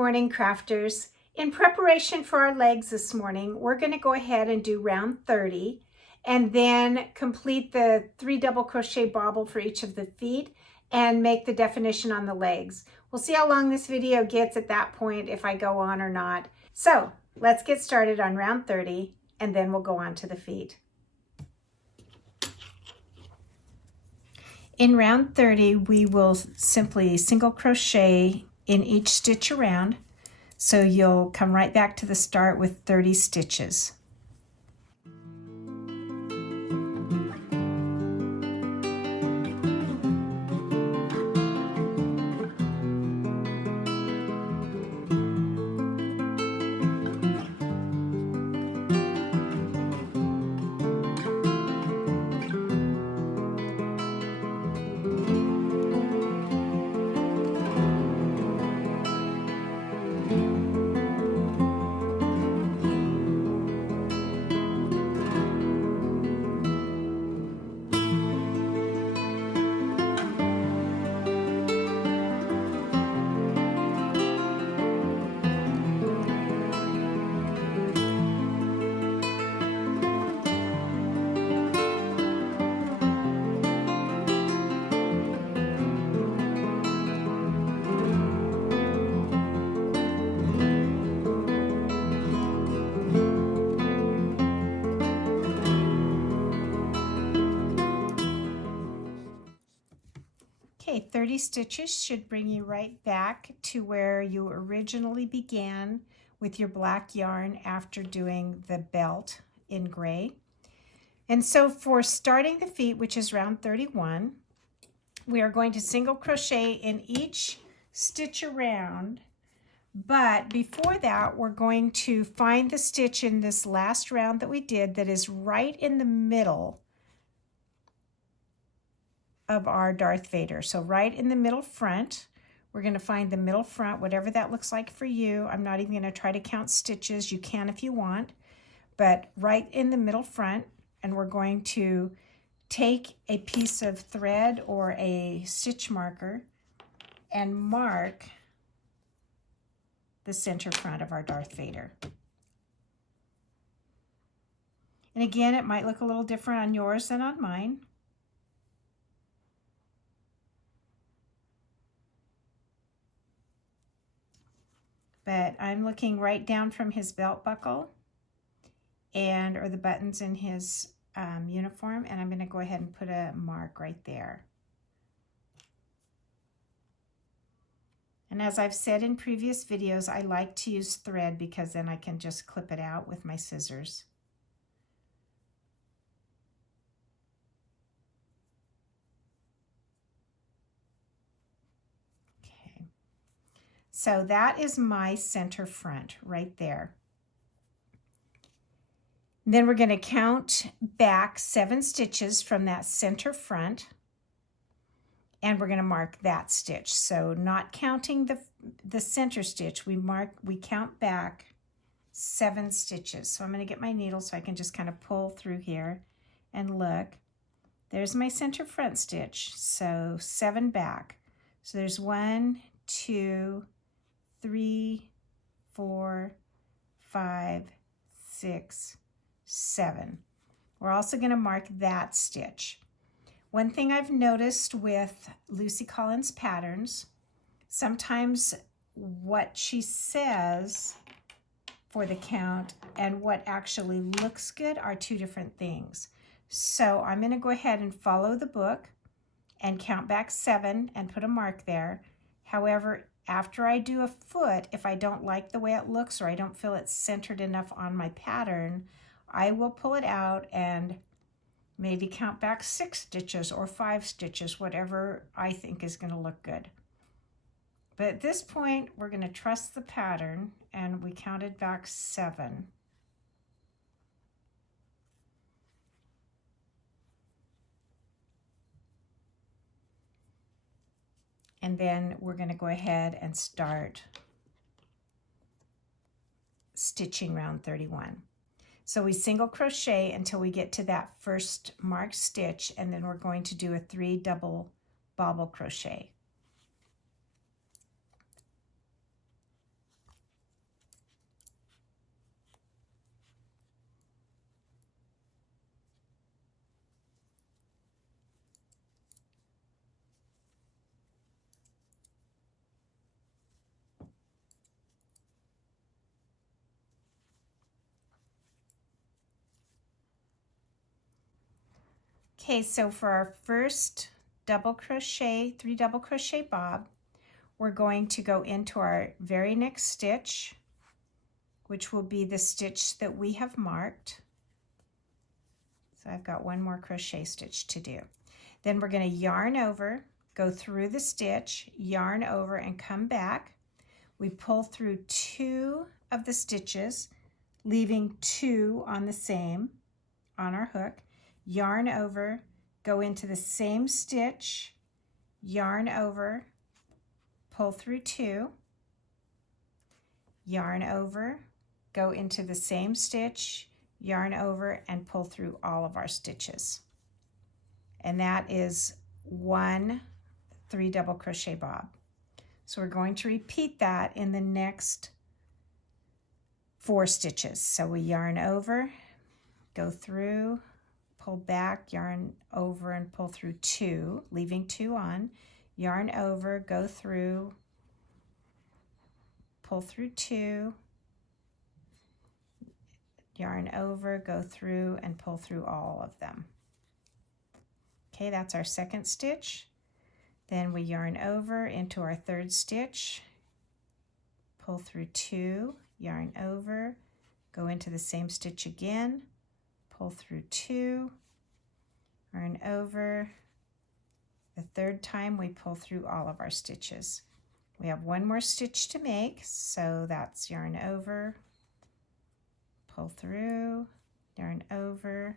morning, crafters. In preparation for our legs this morning, we're going to go ahead and do round 30 and then complete the 3 double crochet bobble for each of the feet and make the definition on the legs. We'll see how long this video gets at that point, if I go on or not. So let's get started on round 30 and then we'll go on to the feet. In round 30, we will simply single crochet in each stitch around. So you'll come right back to the start with 30 stitches. Okay, 30 stitches should bring you right back to where you originally began with your black yarn after doing the belt in gray. And so for starting the feet, which is round 31, we are going to single crochet in each stitch around. But before that, we're going to find the stitch in this last round that we did that is right in the middle of our Darth Vader. So right in the middle front, we're going to find the middle front, whatever that looks like for you. I'm not even going to try to count stitches. You can if you want, but right in the middle front, and we're going to take a piece of thread or a stitch marker and mark the center front of our Darth Vader. And again, it might look a little different on yours than on mine. But I'm looking right down from his belt buckle or the buttons in his uniform, and I'm going to go ahead and put a mark right there. And as I've said in previous videos, I like to use thread because then I can just clip it out with my scissors. So that is my center front right there. Then we're going to count back 7 stitches from that center front, and we're going to mark that stitch. So not counting the center stitch, we count back 7 stitches. So I'm going to get my needle so I can just kind of pull through here and look. There's my center front stitch. So 7 back. So there's 1, 2, 3, 4, 5, 6, 7. We're also going to mark that stitch. One thing I've noticed with Lucy Collins patterns, sometimes what she says for the count and what actually looks good are 2 different things. So I'm going to go ahead and follow the book and count back 7 and put a mark there. However, after I do a foot, if I don't like the way it looks or I don't feel it's centered enough on my pattern, I will pull it out and maybe count back 6 stitches or 5 stitches, whatever I think is going to look good. But at this point, we're going to trust the pattern, and we counted back 7. And then we're going to go ahead and start stitching round 31. So we single crochet until we get to that first marked stitch, and then we're going to do a 3 double bobble crochet. Okay, so for our first double crochet, 3 double crochet bob, we're going to go into our very next stitch, which will be the stitch that we have marked. So I've got one more crochet stitch to do. Then we're going to yarn over, go through the stitch, yarn over, and come back. We pull through 2 of the stitches, leaving 2 on the same on our hook, yarn over, go into the same stitch, yarn over, pull through 2, yarn over, go into the same stitch, yarn over, and pull through all of our stitches. And that is 1 3 double crochet bob. So we're going to repeat that in the next 4 stitches. So we yarn over, go through, pull back, yarn over, and pull through 2, leaving 2 on, yarn over, go through, pull through 2, yarn over, go through, and pull through all of them. Okay, that's our second stitch. Then we yarn over into our third stitch, pull through 2, yarn over, go into the same stitch again, pull through 2, yarn over. The third time we pull through all of our stitches. We have 1 more stitch to make, so that's yarn over, pull through, yarn over,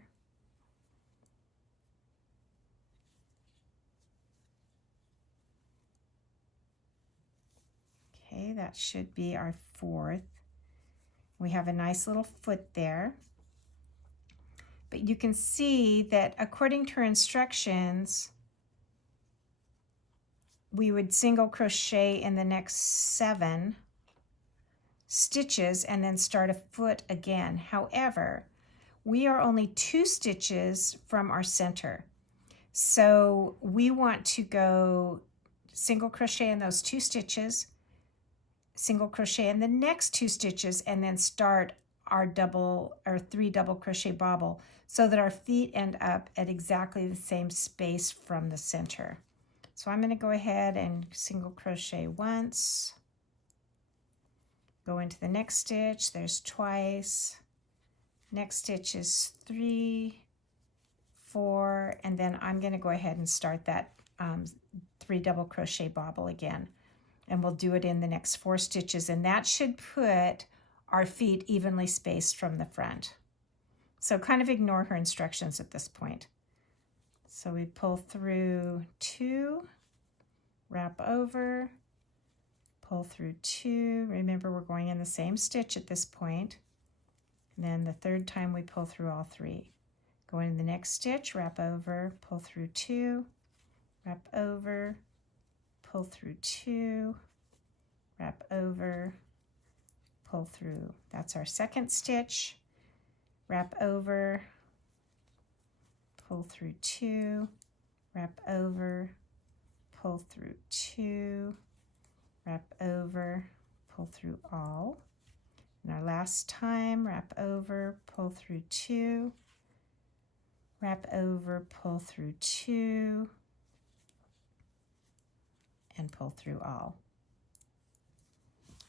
okay, that should be our 4th. We have a nice little foot there. But you can see that according to her instructions, we would single crochet in the next 7 stitches and then start a foot again. However, we are only 2 stitches from our center. So we want to go single crochet in those 2 stitches, single crochet in the next 2 stitches, and then start our 3 double crochet bobble so that our feet end up at exactly the same space from the center. So I'm going to go ahead and single crochet once, go into the next stitch, there's twice, next stitch is 3, 4, and then I'm going to go ahead and start that 3 double crochet bobble again, and we'll do it in the next 4 stitches, and that should put our feet evenly spaced from the front. So kind of ignore her instructions at this point. So we pull through 2, wrap over, pull through 2. Remember, we're going in the same stitch at this point. And then the third time we pull through all 3. Go in the next stitch, wrap over, pull through 2, wrap over, pull through 2, wrap over, pull through. That's our second stitch. Wrap over, pull through 2, wrap over, pull through 2, wrap over, pull through all. And our last time, wrap over, pull through 2, wrap over, pull through 2, and pull through all.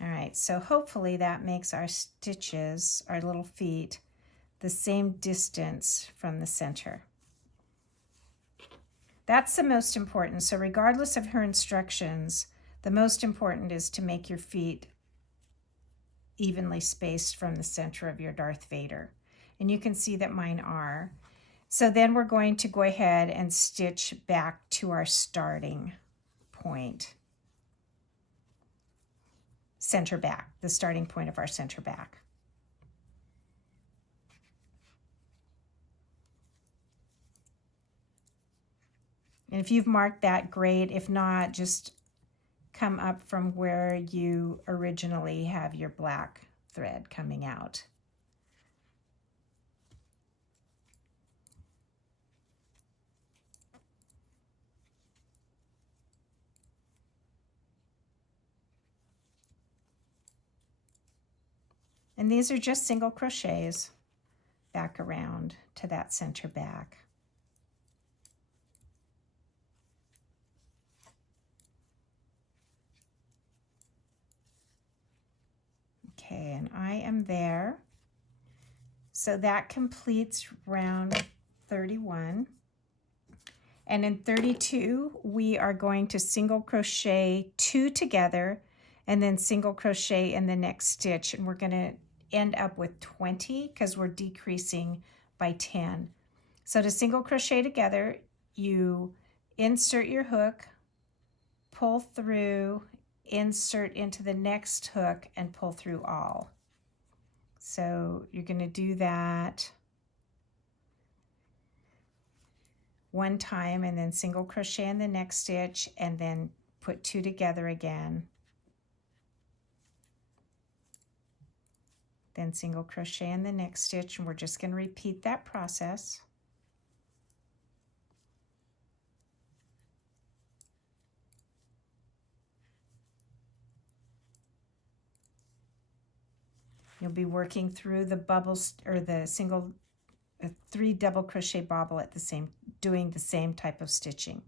All right, so hopefully that makes our stitches, our little feet, the same distance from the center. That's the most important. So regardless of her instructions, the most important is to make your feet evenly spaced from the center of your Darth Vader. And you can see that mine are. So then we're going to go ahead and stitch back to our starting point. Center back, the starting point of our center back. And if you've marked that, great. If not, just come up from where you originally have your black thread coming out. And these are just single crochets back around to that center back. Okay, and I am there. So that completes round 31. And in 32, we are going to single crochet 2 together and then single crochet in the next stitch. And we're going to end up with 20 because we're decreasing by 10. So to single crochet together, you insert your hook, pull through, insert into the next hook, and pull through all. So you're going to do that one time and then single crochet in the next stitch and then put 2 together again. Then single crochet in the next stitch, and we're just going to repeat that process. You'll be working through the bubbles or the 3 double crochet bobble at the same, doing the same type of stitching.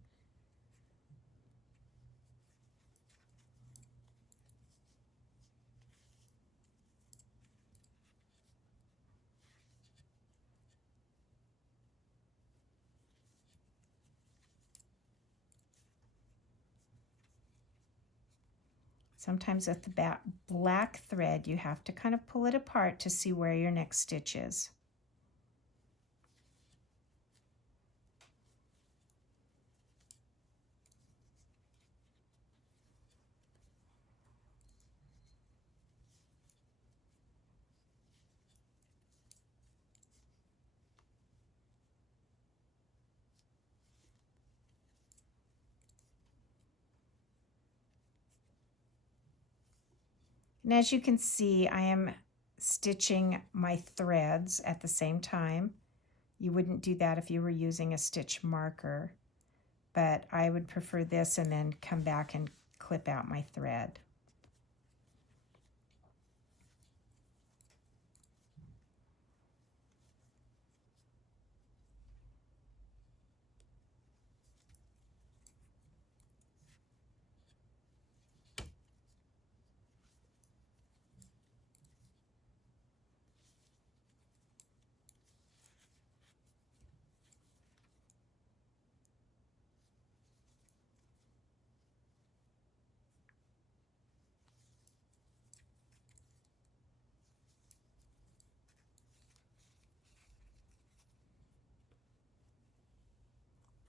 Sometimes with the black thread, you have to kind of pull it apart to see where your next stitch is. And as you can see, I am stitching my threads at the same time. You wouldn't do that if you were using a stitch marker, but I would prefer this and then come back and clip out my thread.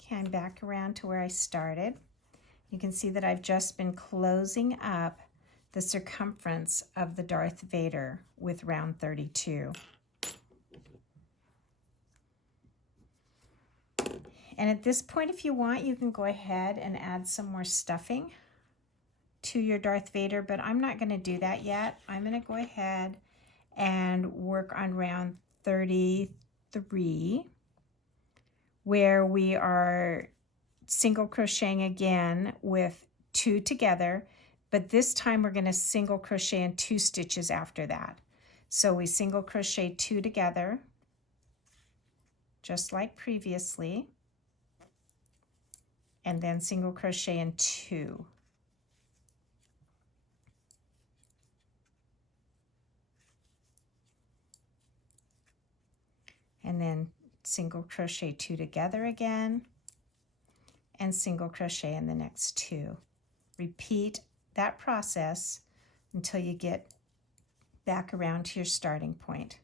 Okay, I'm back around to where I started. You can see that I've just been closing up the circumference of the Darth Vader with round 32. And at this point, if you want, you can go ahead and add some more stuffing to your Darth Vader, but I'm not going to do that yet. I'm going to go ahead and work on round 33, where we are single crocheting again with 2 together, but this time we're going to single crochet in 2 stitches after that. So we single crochet 2 together, just like previously, and then single crochet in 2. And then single crochet 2 together again, and single crochet in the next 2. Repeat that process until you get back around to your starting point.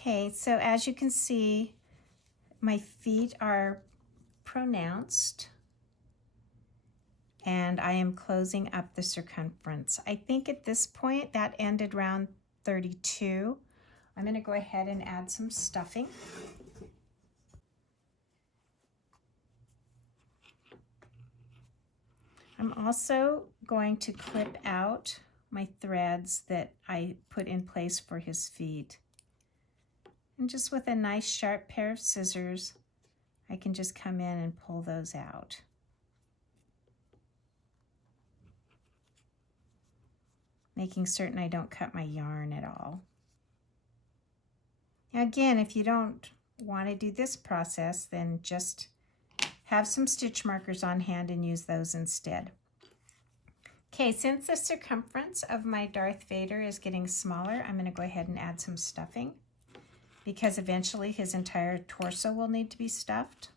Okay, so as you can see, my feet are pronounced and I am closing up the circumference. I think at this point that ended round 32. I'm going to go ahead and add some stuffing. I'm also going to clip out my threads that I put in place for his feet. And just with a nice sharp pair of scissors, I can just come in and pull those out. Making certain I don't cut my yarn at all. Now again, if you don't want to do this process, then just have some stitch markers on hand and use those instead. Okay, since the circumference of my Darth Vader is getting smaller, I'm going to go ahead and add some stuffing because eventually his entire torso will need to be stuffed.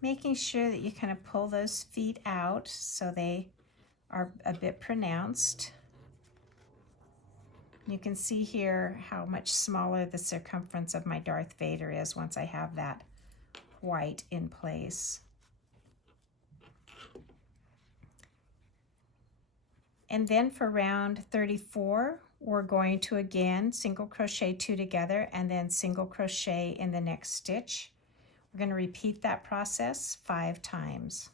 Making sure that you kind of pull those feet out so they are a bit pronounced. You can see here how much smaller the circumference of my Darth Vader is once I have that white in place. And then for round 34, we're going to again single crochet 2 together and then single crochet in the next stitch. We're going to repeat that process 5 times.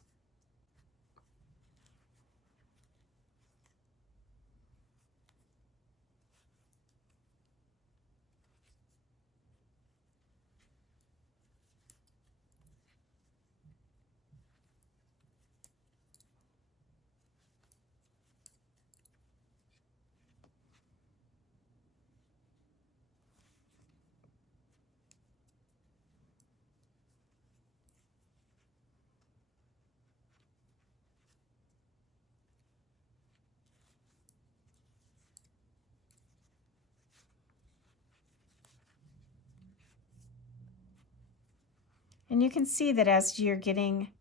And you can see that as you're getting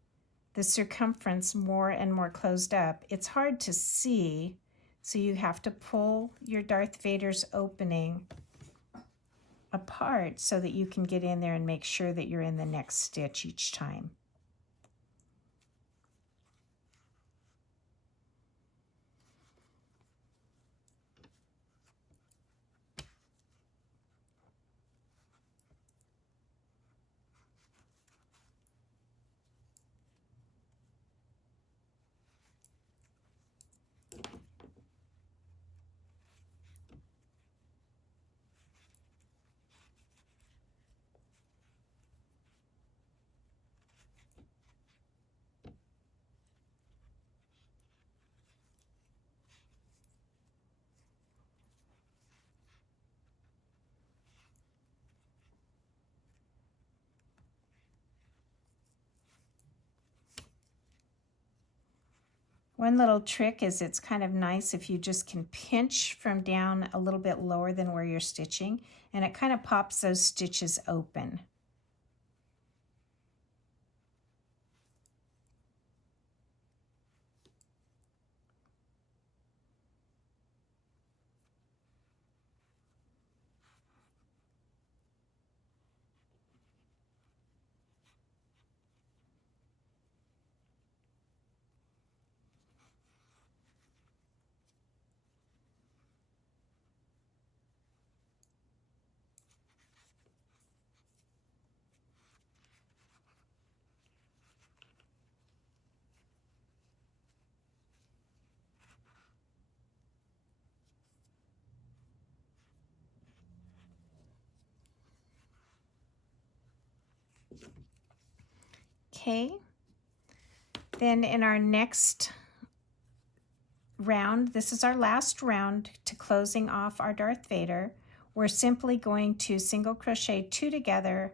the circumference more and more closed up, it's hard to see, so you have to pull your Darth Vader's opening apart so that you can get in there and make sure that you're in the next stitch each time. One little trick is it's kind of nice if you just can pinch from down a little bit lower than where you're stitching, and it kind of pops those stitches open. Okay, then in our next round, this is our last round to closing off our Darth Vader. We're simply going to single crochet 2 together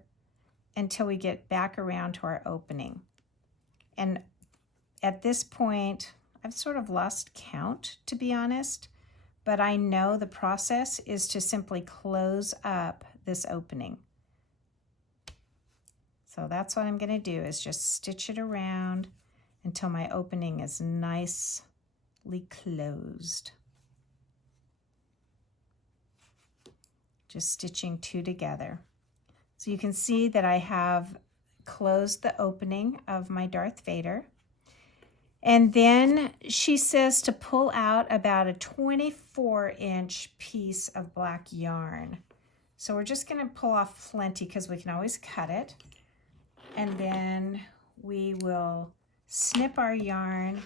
until we get back around to our opening. And at this point, I've sort of lost count, to be honest, but I know the process is to simply close up this opening. So that's what I'm going to do, is just stitch it around until my opening is nicely closed. Just stitching 2 together. So you can see that I have closed the opening of my Darth Vader. And then she says to pull out about a 24-inch piece of black yarn. So we're just going to pull off plenty because we can always cut it. And then we will snip our yarn,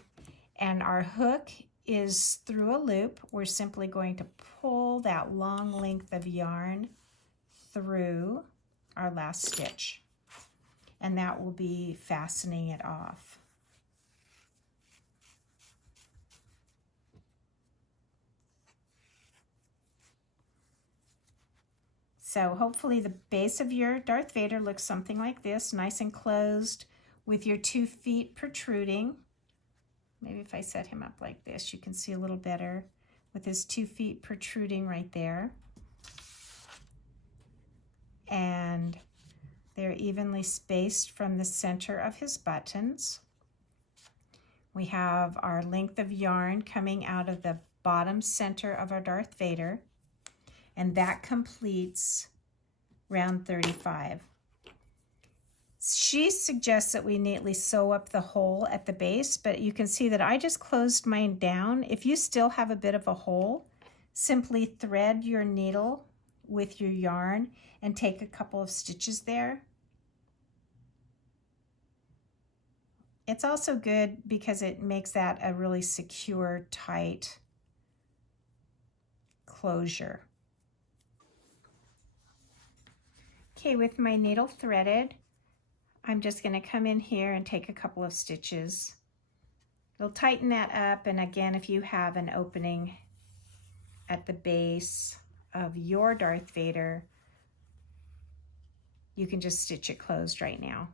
and our hook is through a loop. We're simply going to pull that long length of yarn through our last stitch, and that will be fastening it off. So hopefully the base of your Darth Vader looks something like this, nice and closed with your 2 feet protruding. Maybe if I set him up like this, you can see a little better with his 2 feet protruding right there. And they're evenly spaced from the center of his buttons. We have our length of yarn coming out of the bottom center of our Darth Vader, and that completes round 35. She suggests that we neatly sew up the hole at the base, but you can see that I just closed mine down. If you still have a bit of a hole, simply thread your needle with your yarn and take a couple of stitches there. It's also good because it makes that a really secure, tight closure. Okay, with my needle threaded, I'm just going to come in here and take a couple of stitches. It'll tighten that up, and again, if you have an opening at the base of your Darth Vader, you can just stitch it closed right now.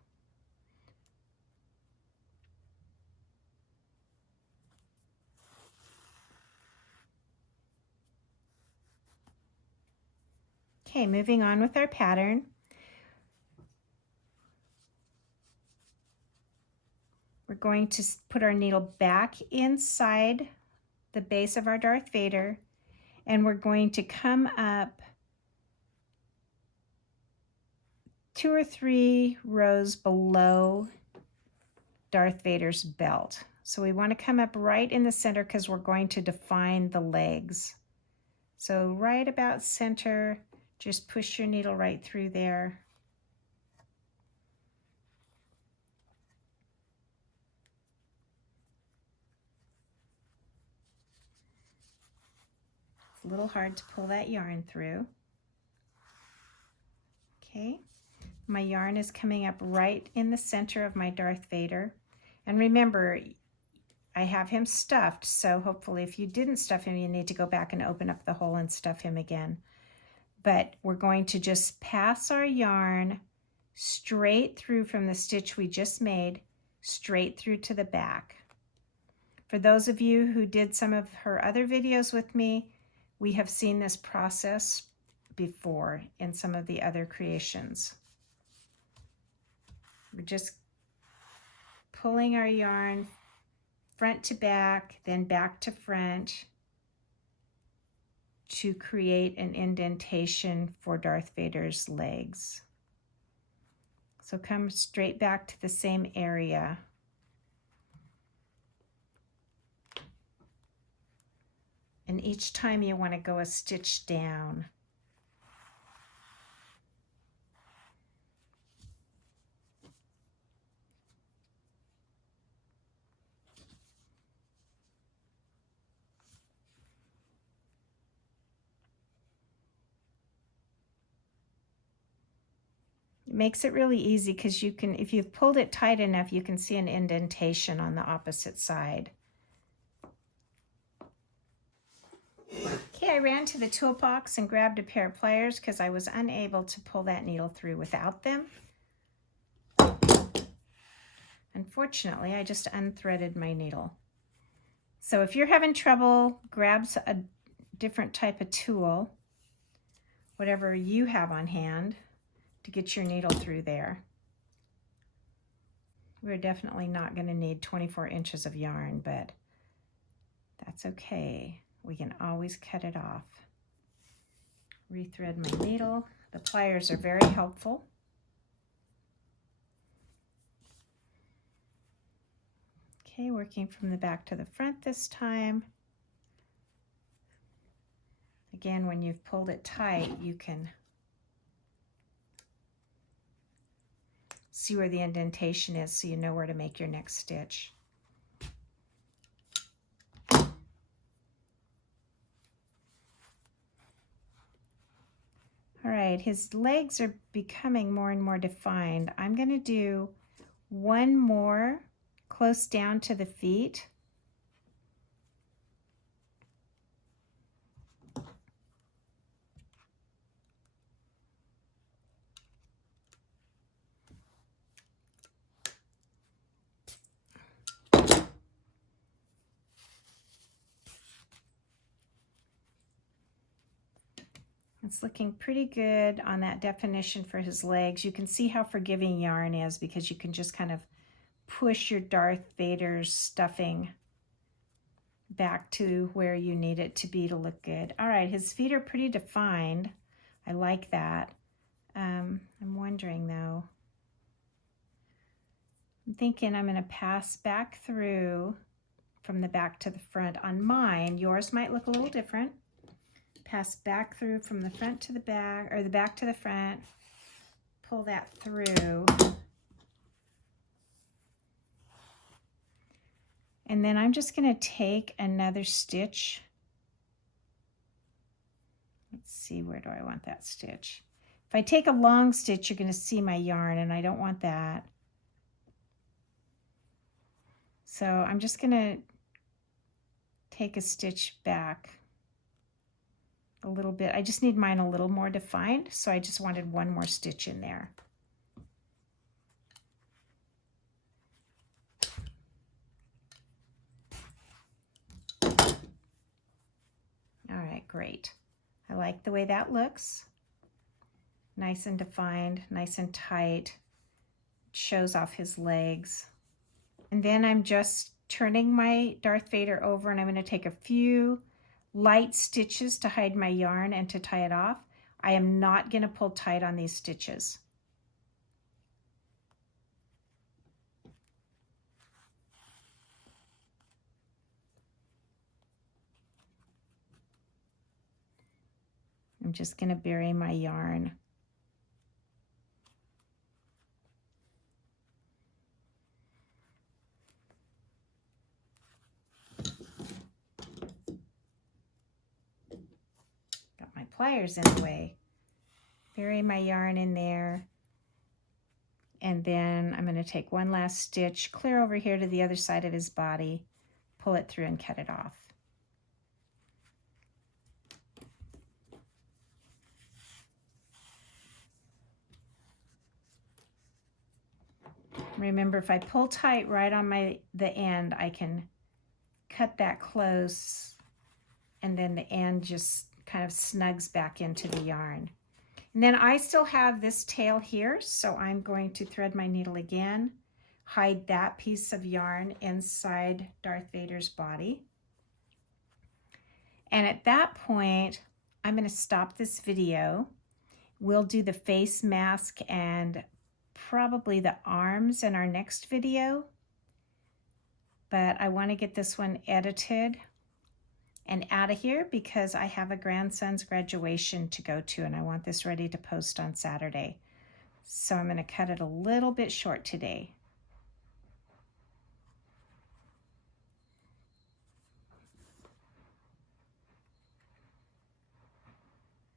Okay, moving on with our pattern. We're going to put our needle back inside the base of our Darth Vader, and we're going to come up 2 or 3 rows below Darth Vader's belt. So we want to come up right in the center because we're going to define the legs. So right about center, just push your needle right through there. It's a little hard to pull that yarn through. Okay, my yarn is coming up right in the center of my Darth Vader. And remember, I have him stuffed, so hopefully if you didn't stuff him, you need to go back and open up the hole and stuff him again. But we're going to just pass our yarn straight through from the stitch we just made, straight through to the back. For those of you who did some of her other videos with me, we have seen this process before in some of the other creations. We're just pulling our yarn front to back, then back to front to create an indentation for Darth Vader's legs. So come straight back to the same area. And each time you want to go a stitch down. It makes it really easy because you can, if you've pulled it tight enough, you can see an indentation on the opposite side. Okay, I ran to the toolbox and grabbed a pair of pliers because I was unable to pull that needle through without them. Unfortunately, I just unthreaded my needle. So if you're having trouble, grab a different type of tool, whatever you have on hand, to get your needle through there. We're definitely not going to need 24 inches of yarn, but that's okay. We can always cut it off. Rethread my needle. The pliers are very helpful. Okay, working from the back to the front this time. Again, when you've pulled it tight, you can see where the indentation is so you know where to make your next stitch. All right, his legs are becoming more and more defined. I'm going to do one more close down to the feet. It's looking pretty good on that definition for his legs. You can see how forgiving yarn is because you can just kind of push your Darth Vader's stuffing back to where you need it to be to look good. All right, his feet are pretty defined. I like that. I'm wondering though, I'm thinking I'm going to pass back through from the back to the front on mine. Yours might look a little different. Pass back through from the front to the back, or the back to the front. Pull that through. And then I'm just going to take another stitch. Let's see, where do I want that stitch? If I take a long stitch, you're going to see my yarn, and I don't want that. So I'm just going to take a stitch back a little bit. I just need mine a little more defined, so I just wanted one more stitch in there. All right, great. I like the way that looks. Nice and defined, nice and tight. It shows off his legs. And then I'm just turning my Darth Vader over, and I'm going to take a few light stitches to hide my yarn and to tie it off. I am not going to pull tight on these stitches. I'm just going to bury my yarn. My pliers in the way. Bury my yarn in there, and then I'm going to take one last stitch, clear over here to the other side of his body, pull it through and cut it off. Remember, if I pull tight right on the end, I can cut that close, and then the end just kind of snugs back into the yarn. And then I still have this tail here, so I'm going to thread my needle again, hide that piece of yarn inside Darth Vader's body. And at that point, I'm going to stop this video. We'll do the face mask and probably the arms in our next video, but I want to get this one edited and out of here because I have a grandson's graduation to go to, and I want this ready to post on Saturday. So I'm going to cut it a little bit short today.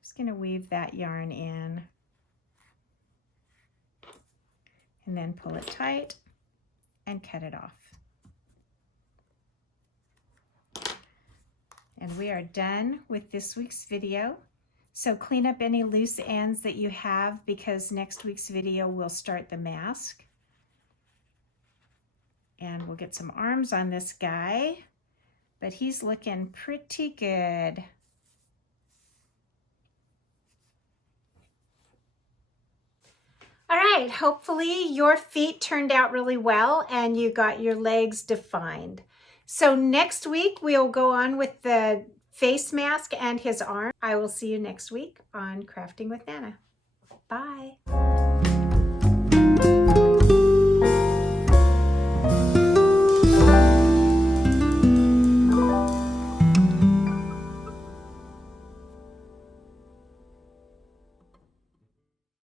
Just going to weave that yarn in and then pull it tight and cut it off. And we are done with this week's video. So clean up any loose ends that you have because next week's video will start the mask. And we'll get some arms on this guy, but he's looking pretty good. All right, hopefully your feet turned out really well and you got your legs defined. So next week, we'll go on with the face mask and his arm. I will see you next week on Crafting with Nana. Bye.